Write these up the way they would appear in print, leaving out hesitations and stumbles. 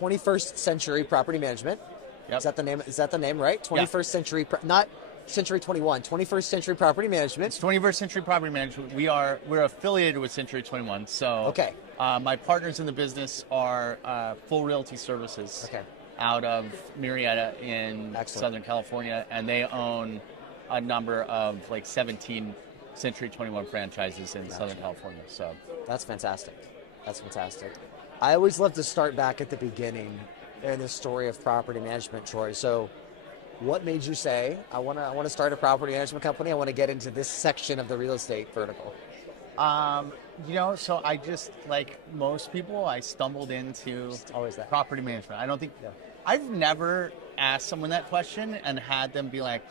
21st Century Property Management. Yep. Is that the name? Is that the name, right? 21st Century, not Century 21. 21st Century Property Management. It's 21st Century Property Management. We're affiliated with Century 21. So okay. My partners in the business are Full Realty Services out of Murrieta in Southern California, and they own a number of like 17 Century 21 franchises in Southern California. So that's fantastic. That's fantastic. I always love to start back at the beginning in the story of property management, Troy. So what made you say, I want to start a property management company, I want to get into this section of the real estate vertical? So I just, like most people, I stumbled into property management. I don't think, I've never asked someone that question and had them be like,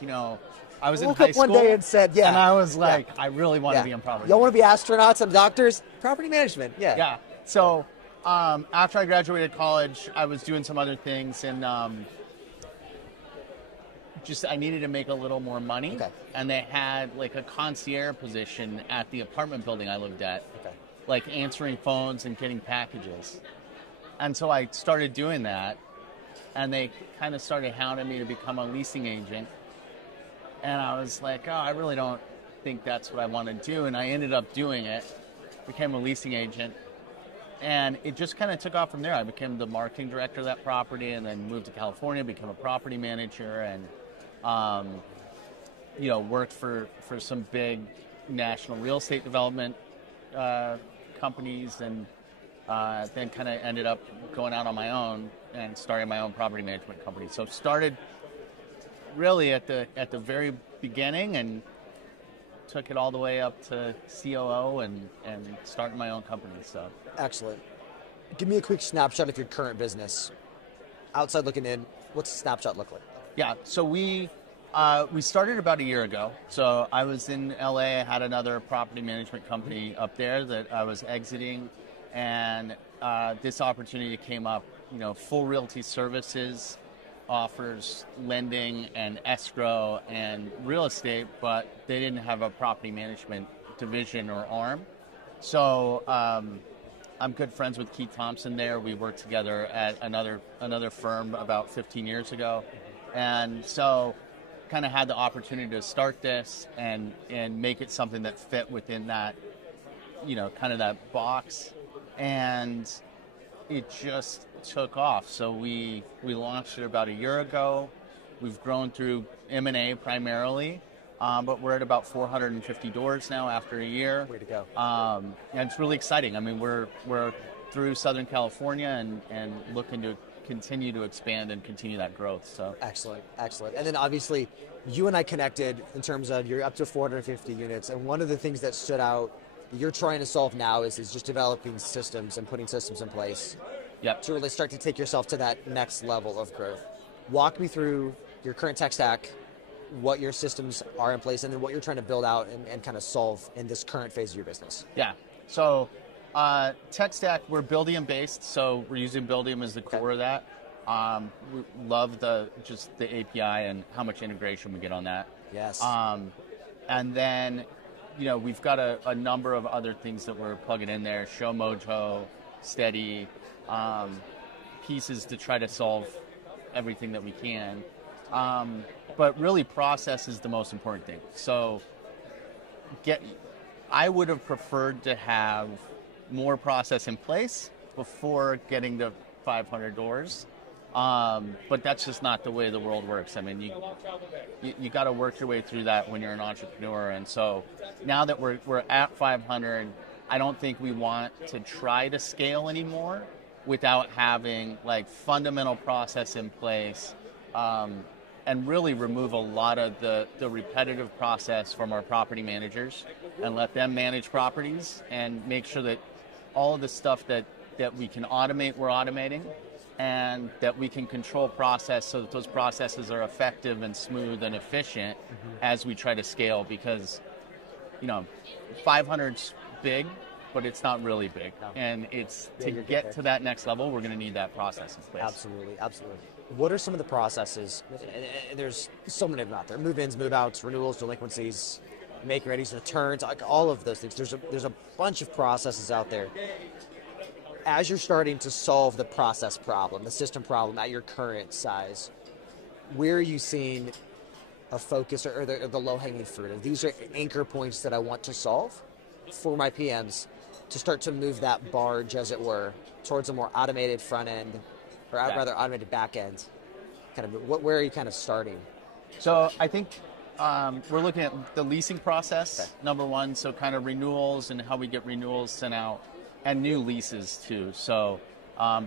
I was in high school one day and said, and I was like, I really want to be in property. Y'all want to be astronauts and doctors? Property management, Yeah. So after I graduated college, I was doing some other things, and I needed to make a little more money. Okay. And they had like a concierge position at the apartment building I lived at, like answering phones and getting packages. And so I started doing that, and they kind of started hounding me to become a leasing agent. And I was like, oh, I really don't think that's what I want to do. And I ended up doing it, became a leasing agent. And it just kind of took off from there. I became the marketing director of that property, and then moved to California, became a property manager, and worked for some big national real estate development companies, and then kind of ended up going out on my own and starting my own property management company. So started really at the very beginning and took it all the way up to COO and starting my own company. So excellent. Give me a quick snapshot of your current business. Outside looking in, what's the snapshot look like? Yeah, so we started about a year ago. So I was in LA, I had another property management company up there that I was exiting, and this opportunity came up. Full Realty Services offers lending and escrow and real estate, but they didn't have a property management division or arm. So I'm good friends with Keith Thompson there. We worked together at another firm about 15 years ago. And so kind of had the opportunity to start this and make it something that fit within that, kind of that box. And it just took off. So we launched it about a year ago. We've grown through M&A primarily, but we're at about 450 doors now after a year. Way to go. And it's really exciting. I mean, we're through Southern California and looking to continue to expand and continue that growth. So excellent. And then obviously you and I connected in terms of you're up to 450 units, and one of the things that stood out that you're trying to solve now is just developing systems and putting systems in place to really start to take yourself to that next level of growth. Walk me through your current tech stack, what your systems are in place, and then what you're trying to build out and kind of solve in this current phase of your business. Yeah. So tech stack, we're Buildium based, so we're using Buildium as the core of that. We love the API and how much integration we get on that. Yes. And then, we've got a number of other things that we're plugging in there, Show Mojo, Steady, pieces to try to solve everything that we can. But really process is the most important thing. So I would have preferred to have more process in place before getting to 500 doors. But that's just not the way the world works. I mean, you got to work your way through that when you're an entrepreneur. And so now that we're at 500, I don't think we want to try to scale anymore without having like fundamental process in place, and really remove a lot of the repetitive process from our property managers and let them manage properties and make sure that all of the stuff that we can automate, we're automating, and that we can control process so that those processes are effective and smooth and efficient as we try to scale, because 500's big, but it's not really big. No. And it's to get to that next level, we're going to need that process in place. Absolutely. What are some of the processes? There's so many of them out there: move-ins, move-outs, renewals, delinquencies, make-readies, returns, like all of those things. There's a bunch of processes out there. as you're starting to solve the process problem, the system problem at your current size, where are you seeing a focus or the low-hanging fruit? Of these are anchor points that I want to solve for my PMs to start to move that barge, as it were, towards a more automated front end, or rather automated back end. Kind of, where are you kind of starting? So I think we're looking at the leasing process, number one, so kind of renewals and how we get renewals sent out, and new leases too. So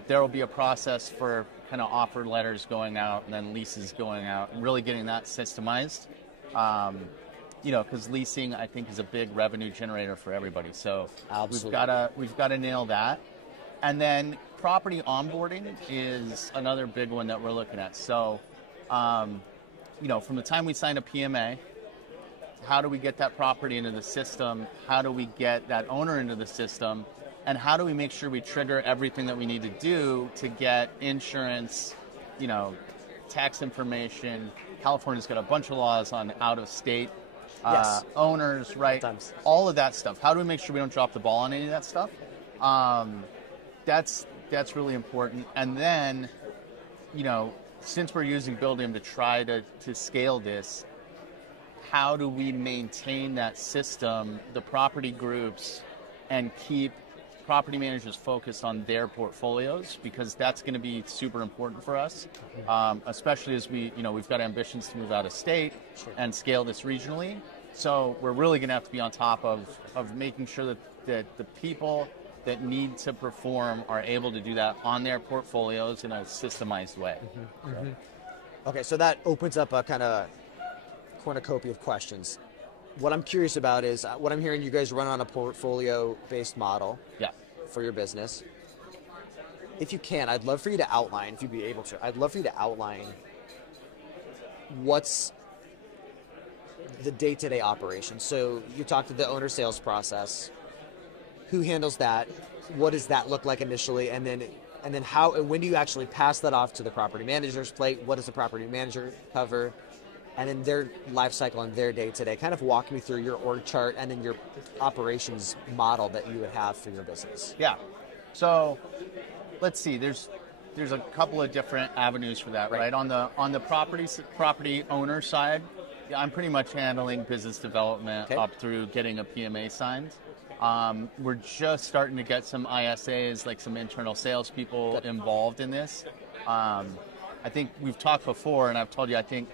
there will be a process for kind of offer letters going out and then leases going out, and really getting that systemized. Because leasing, I think, is a big revenue generator for everybody. So we've got to nail that. And then property onboarding is another big one that we're looking at. So, from the time we sign a PMA, how do we get that property into the system? How do we get that owner into the system? And how do we make sure we trigger everything that we need to do to get insurance, tax information? California's got a bunch of laws on out-of-state owners, right? Sometimes. All of that stuff. How do we make sure we don't drop the ball on any of that stuff? That's really important. And then, since we're using Buildium to try to scale this, how do we maintain that system, the property groups, and keep property managers focused on their portfolios? Because that's going to be super important for us, especially as we've got ambitions to move out of state and scale this regionally. So we're really going to have to be on top of making sure that the people that need to perform are able to do that on their portfolios in a systemized way. Okay, so that opens up a kind of cornucopia of questions. What I'm curious about is, what I'm hearing you guys run on a portfolio-based model for your business. If you can, I'd love for you to outline, if you'd be able to, I'd love for you to outline what's the day-to-day operation. So you talked to the owner sales process. Who handles that? What does that look like initially? And then how and when do you actually pass that off to the property manager's plate? What does the property manager cover? And then their life cycle and their day-to-day. Kind of walk me through your org chart and then your operations model that you would have for your business. Yeah. So let's see. There's a couple of different avenues for that, right? On the property owner side, I'm pretty much handling business development up through getting a PMA signed. We're just starting to get some ISAs, like some internal salespeople involved in this. I think we've talked before, and I've told you, I think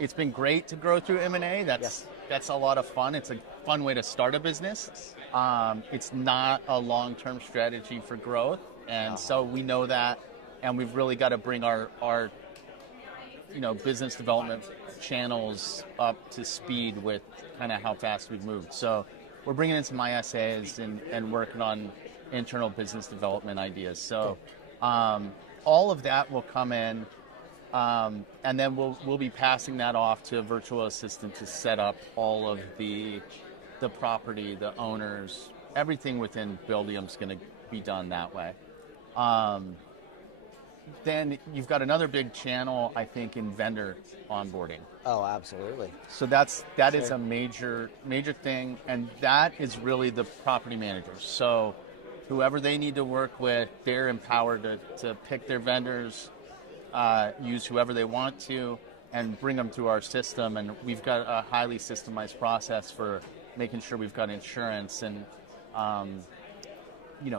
it's been great to grow through M&A. That's a lot of fun. It's a fun way to start a business. It's not a long-term strategy for growth, and so we know that, and we've really got to bring our business development channels up to speed with kind of how fast we've moved. So we're bringing in some ISAs and working on internal business development ideas. So all of that will come in, and then we'll be passing that off to a virtual assistant to set up all of the property, the owners, everything within Buildium's going to be done that way. Then you've got another big channel, I think, in vendor onboarding. Oh, absolutely. So that is a major thing, and that is really the property managers. So whoever they need to work with, they're empowered to pick their vendors, use whoever they want to, and bring them through our system. And we've got a highly systemized process for making sure we've got insurance and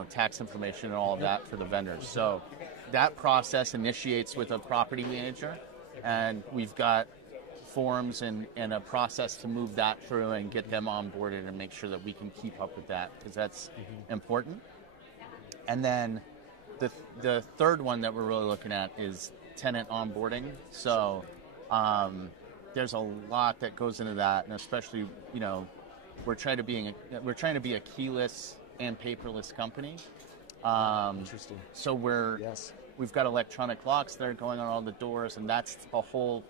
tax information and all of that for the vendors. So that process initiates with a property manager, and we've got forms and a process to move that through and get them onboarded and make sure that we can keep up with that, because that's important. And then the third one that we're really looking at is tenant onboarding. So there's a lot that goes into that, and especially we're trying to be a keyless and paperless company. Interesting. So we've got electronic locks that are going on all the doors, and that's a whole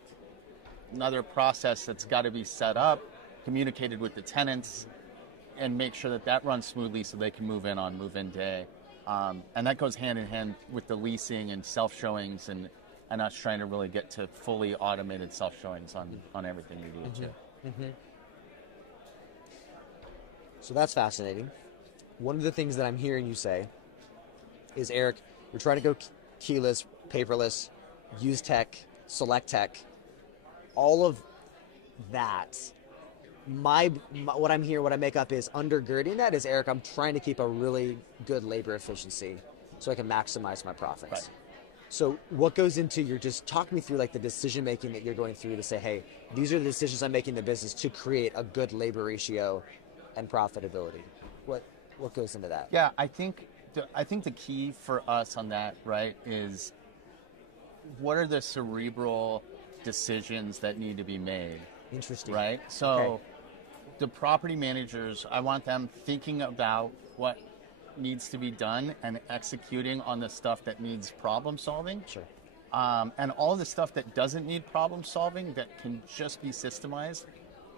another process that's got to be set up, communicated with the tenants, and make sure that runs smoothly so they can move in on move-in day. And that goes hand in hand with the leasing and self-showings and us trying to really get to fully automated self-showings on everything we do too. So that's fascinating. One of the things that I'm hearing you say is, Eric, we're trying to go keyless, paperless, use tech, select tech, all of that. What I'm here, what I make up is undergirding that is, Eric, I'm trying to keep a really good labor efficiency so I can maximize my profits. Right. So what goes into your, just talk me through like the decision making that you're going through to say, hey, these are the decisions I'm making in the business to create a good labor ratio and profitability. What goes into that? Yeah, I think the key for us on that, right, is what are the cerebral decisions that need to be made? Interesting. Right? So the property managers, I want them thinking about what needs to be done and executing on the stuff that needs problem solving. Sure. And all the stuff that doesn't need problem solving that can just be systemized,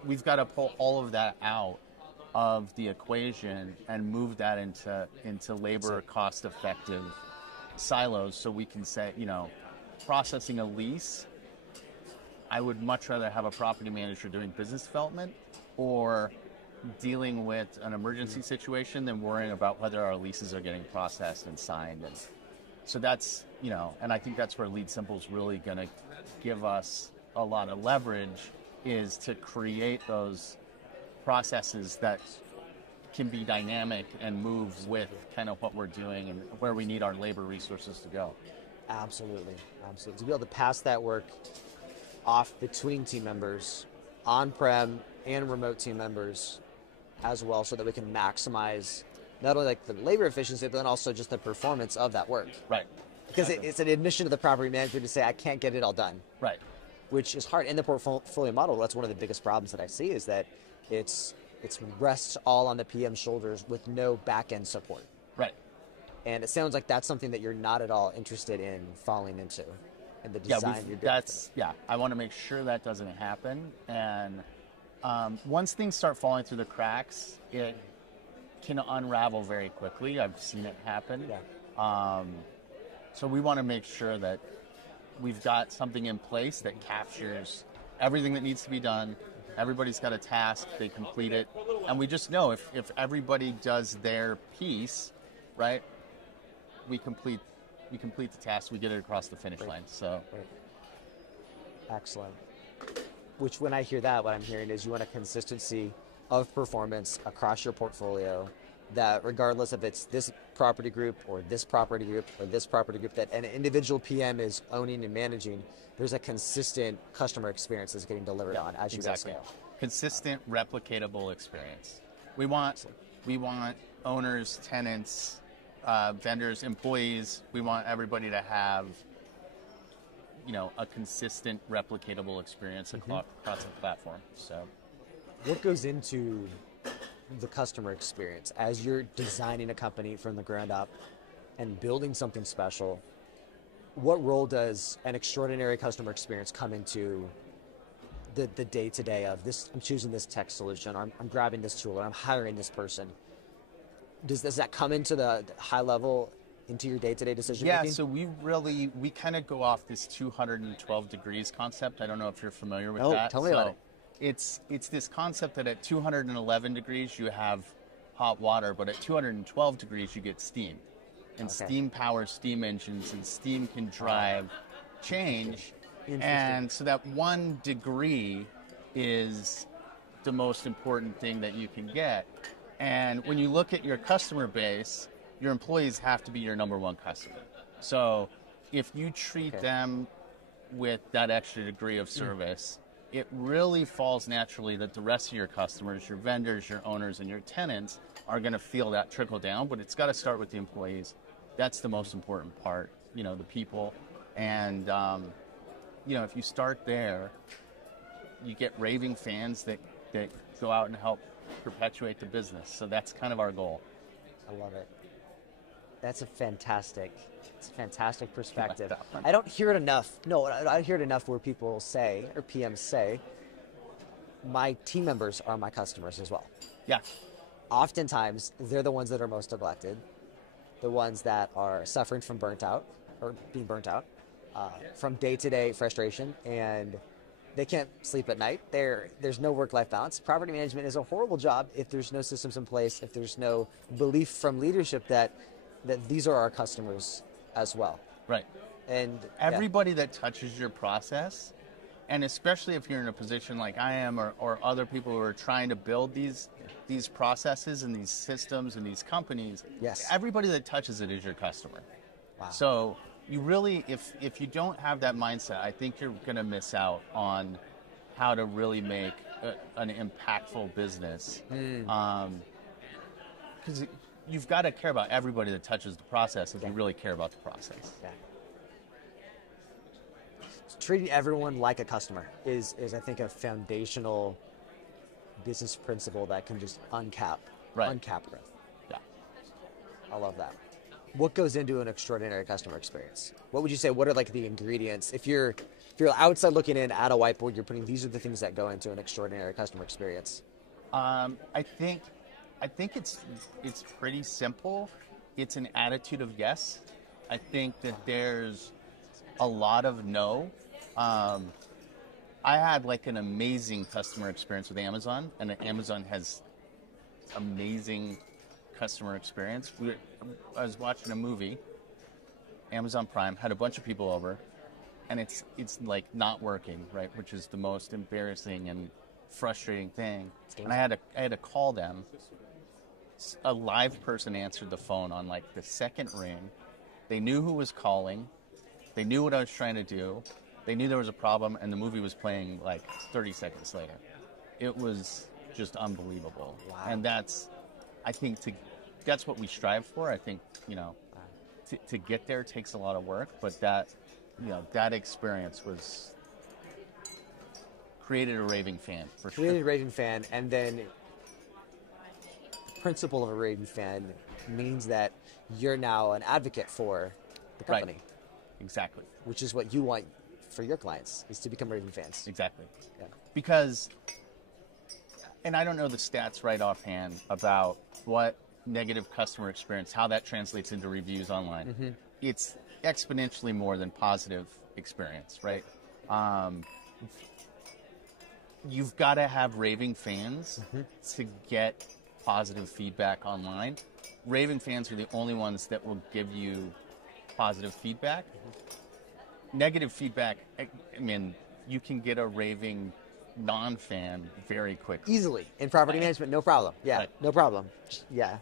we've got to pull all of that out of the equation and move that into labor cost effective silos, so we can say, processing a lease, I would much rather have a property manager doing business development or dealing with an emergency situation than worrying about whether our leases are getting processed and signed. And so that's, and I think that's where LeadSimple is really going to give us a lot of leverage, is to create those processes that can be dynamic and move with kind of what we're doing and where we need our labor resources to go. Absolutely. To be able to pass that work off between team members, on-prem and remote team members as well, so that we can maximize not only like the labor efficiency, but then also just the performance of that work. Right. Because it's an admission to the property manager to say, I can't get it all done. Right. Which is hard. In the portfolio model, that's one of the biggest problems that I see, is that it's rests all on the PM's shoulders with no back-end support. Right. And it sounds like that's something that you're not at all interested in falling into, and the design you're doing. I want to make sure that doesn't happen. And once things start falling through the cracks, it can unravel very quickly. I've seen it happen. Yeah. So we want to make sure that we've got something in place that captures everything that needs to be done. Everybody's got a task, they complete it. And we just know if everybody does their piece, right, we complete the task, we get it across the finish line. So excellent. Which, when I hear that, what I'm hearing is you want a consistency of performance across your portfolio, that regardless if it's this property group or this property group or this property group that an individual PM is owning and managing, there's a consistent customer experience that's getting delivered on as you guys scale. Consistent, replicatable experience. We want owners, tenants, vendors, employees. We want everybody to have, a consistent, replicatable experience across the platform. So, what goes into the customer experience as you're designing a company from the ground up and building something special? What role does an extraordinary customer experience come into the day-to-day of this? I'm choosing this tech solution, or I'm grabbing this tool, or I'm hiring this person. Does that come into the high level into your day-to-day decision making? Yeah, so we kind of go off this 212 degrees concept. I don't know if you're familiar with that. Tell me about it. It's this concept that at 211 degrees you have hot water, but at 212 degrees you get steam. And steam powers steam engines, and steam can drive change. And so that 1 degree is the most important thing that you can get. And when you look at your customer base, your employees have to be your number one customer. So if you treat them with that extra degree of service, it really falls naturally that the rest of your customers, your vendors, your owners, and your tenants are going to feel that trickle down. But it's got to start with the employees. That's the most important part, the people. And, if you start there, you get raving fans that go out and help perpetuate the business. So that's kind of our goal. I love it. That's a fantastic perspective. I don't hear it enough. No, I hear it enough where people say, or PMs say, my team members are my customers as well. Yeah. Oftentimes, they're the ones that are most neglected, the ones that are suffering from burnt out, or being burnt out, from day-to-day frustration, and they can't sleep at night. There's no work-life balance. Property management is a horrible job if there's no systems in place, if there's no belief from leadership that that these are our customers as well. Right. And everybody that touches your process, and especially if you're in a position like I am, or other people who are trying to build these processes and these systems and these companies, yes, everybody that touches it is your customer. Wow. So you really, if you don't have that mindset, I think you're going to miss out on how to really make an impactful business. Because you've got to care about everybody that touches the process if you really care about the process. Yeah. So treating everyone like a customer is I think a foundational business principle that can just uncap growth. Yeah. I love that. What goes into an extraordinary customer experience? What would you say? What are like the ingredients? If you're outside looking in at a whiteboard, you're putting these are the things that go into an extraordinary customer experience. I think it's pretty simple. It's an attitude of yes. I think that there's a lot of no. I had like an amazing customer experience with Amazon, and Amazon has amazing customer experience. I was watching a movie, Amazon Prime, had a bunch of people over, and it's like not working, right? Which is the most embarrassing and frustrating thing. And I had to call them. A live person answered the phone on like the second ring. They knew who was calling. They knew what I was trying to do. They knew there was a problem, and the movie was playing like 30 seconds later. It was just unbelievable. Wow. And that's what we strive for. I think, to get there takes a lot of work, but that experience created a raving fan for sure. Created a raving fan, and then the principle of a raving fan means that you're now an advocate for the company. Right. Exactly. Which is what you want for your clients, is to become raving fans. Exactly. Yeah. Because, and I don't know the stats right offhand about what negative customer experience, how that translates into reviews online. Mm-hmm. It's exponentially more than positive experience, right? You've got to have raving fans to get positive feedback online. Raving fans are the only ones that will give you positive feedback. Negative feedback, I mean, you can get a raving non-fan very quickly. Easily. In property management, no problem. Yeah, right. No problem. Yeah.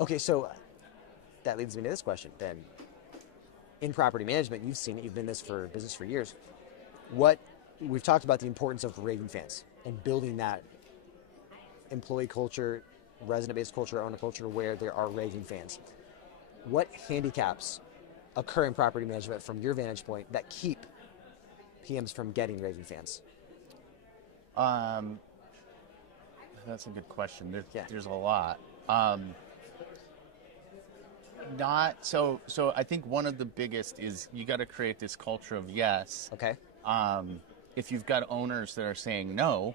Okay, so that leads me to this question then. In property management, you've seen it, you've been in this for business for years. We've talked about the importance of raving fans and building that employee culture, resident-based culture, owner culture where there are raving fans. What handicaps occur in property management from your vantage point that keep PMs from getting raving fans? That's a good question. There's a lot. So I think one of the biggest is you got to create this culture of yes. Okay. If you've got owners that are saying no,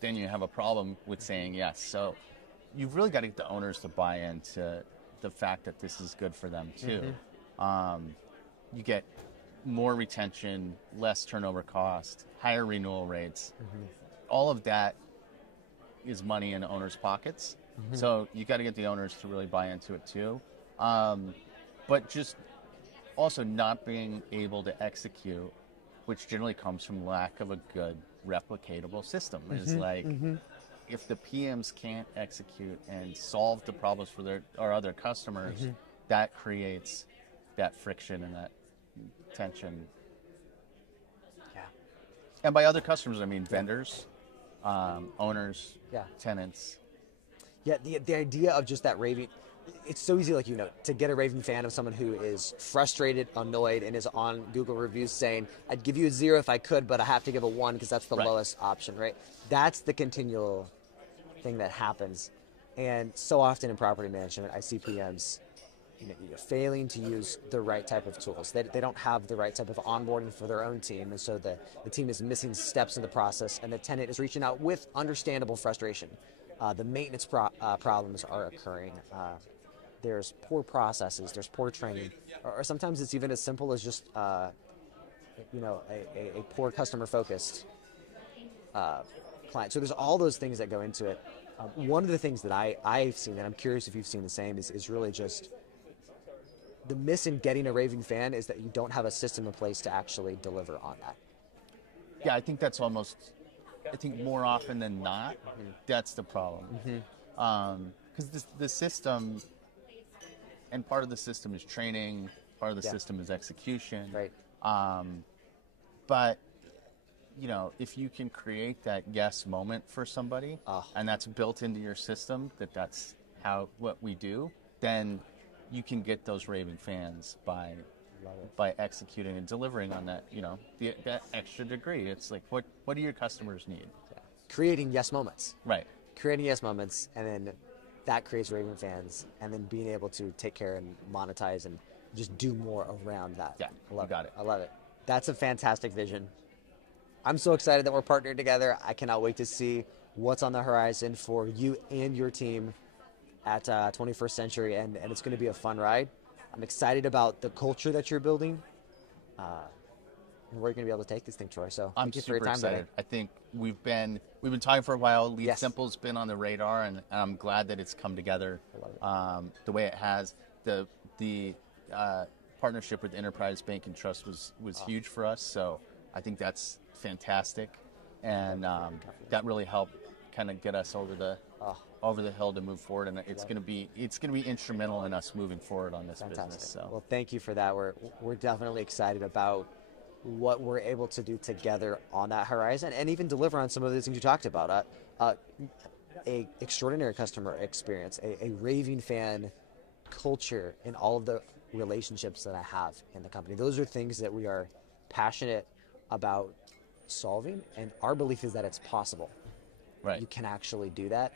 then you have a problem with saying yes. So you've really got to get the owners to buy into the fact that this is good for them too. Mm-hmm. You get more retention, less turnover cost, higher renewal rates. Mm-hmm. All of that is money in owners' pockets. Mm-hmm. So you got to get the owners to really buy into it too. But just also not being able to execute, which generally comes from lack of a good replicatable system. Is like if the PMs can't execute and solve the problems for our other customers, that creates that friction and that tension. Yeah. And by other customers, I mean vendors, owners, tenants. Yeah, the idea of just that raving, it's so easy, like, to get a raving fan of someone who is frustrated, annoyed, and is on Google reviews saying, I'd give you a 0 if I could, but I have to give a 1 because that's the lowest option, right? That's the continual thing that happens. And so often in property management, I see PMs failing to use the right type of tools. They don't have the right type of onboarding for their own team, and so the team is missing steps in the process, and the tenant is reaching out with understandable frustration. The maintenance problems are occurring. There's poor processes, there's poor training, or sometimes it's even as simple as just a poor customer-focused client. So there's all those things that go into it. One of the things that I've seen, and I'm curious if you've seen the same, is really just the miss in getting a raving fan is that you don't have a system in place to actually deliver on that. Yeah, I think that's almost, I think more often than not, that's the problem. Because the system, and part of the system is training, part of the system is execution. Right. But, you know, if you can create that yes moment for somebody, and that's built into your system, that's what we do, then you can get those raving fans by executing and delivering on that, you know, that extra degree. It's like, what do your customers need? Yeah. Creating yes moments. Right. Creating yes moments, and then that creates raving fans, and then being able to take care and monetize and just do more around that. Yeah, you got it. I love it. That's a fantastic vision. I'm so excited that we're partnered together. I cannot wait to see what's on the horizon for you and your team at 21st Century, and it's going to be a fun ride. I'm excited about the culture that you're building, and where you're going to be able to take this thing, Troy. So I'm thank you for your super time excited. today. I think we've been talking for a while. Yes. LeadSimple's been on the radar, and I'm glad that it's come together the way it has. The partnership with Enterprise Bank and Trust was huge for us, so I think that's fantastic, and that really helped kind of get us over the hill to move forward, and it's going to be instrumental in us moving forward on this business. So. Well, thank you for that. We're definitely excited about what we're able to do together on that horizon, and even deliver on some of the things you talked about. A extraordinary customer experience, a raving fan culture, in all of the relationships that I have in the company. Those are things that we are passionate about solving, and our belief is that it's possible. Right. You can actually do that,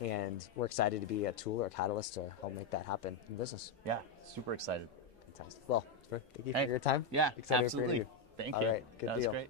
and we're excited to be a tool or a catalyst to help make that happen in business. Yeah, super excited. Fantastic. Well, thank you for your time. Yeah, Excited absolutely. Thank you. All right, good that deal. was great.